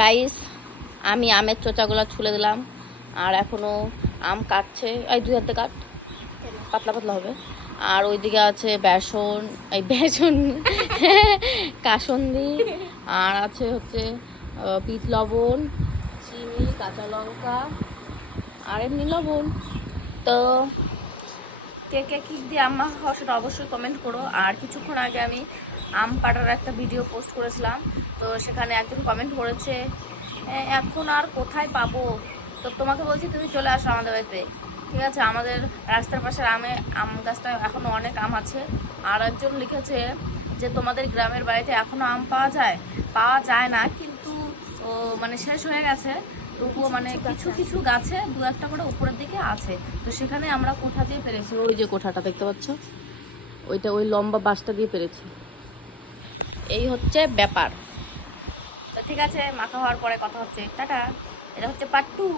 Guys, আমি আমের চোচাগুলো ছুলে দিলাম আর এখনো আম কাটছে। এই দুই হাতে কাট, পাতলা পাতলা হবে। আর ওইদিকে আছে বেসন, এই বেসন কাসন্দি, আর আছে হচ্ছে বিট লবণ, চিনি, কাঁচা লঙ্কা আর এমনি লবণ। তো কে কে কী দিয়ে আম মাখা খাওয়া সেটা অবশ্যই কমেন্ট করো। আর কিছুক্ষণ আগে আমি আম পাড়ার একটা ভিডিও পোস্ট করেছিলাম, তো সেখানে একজন কমেন্ট করেছে এখন আর কোথায় পাবো, তো তোমাকে বলছি তুমি চলে আসো আমাদের বাড়িতে। ঠিক আছে, আমাদের রাস্তার পাশের আম গাছটা এখনও অনেক আম আছে। আর একজন লিখেছে যে তোমাদের গ্রামের বাড়িতে এখনও আম পাওয়া যায় না, কিন্তু মানে শেষ হয়ে গেছে। তবুও মানে কিছু কিছু গাছে দু একটা করে উপরের দিকে আছে। তো সেখানে আমরা কোঠা দিয়ে পেরেছি, ওই যে কোঠাটা দেখতে পাচ্ছ, ওইটা ওই লম্বা বাঁশটা দিয়ে পেরেছি। এই হচ্ছে ব্যাপার। তো ঠিক আছে, মাখা হওয়ার পরে কথা হচ্ছে, টাটা। এটা হচ্ছে পার্ট 2।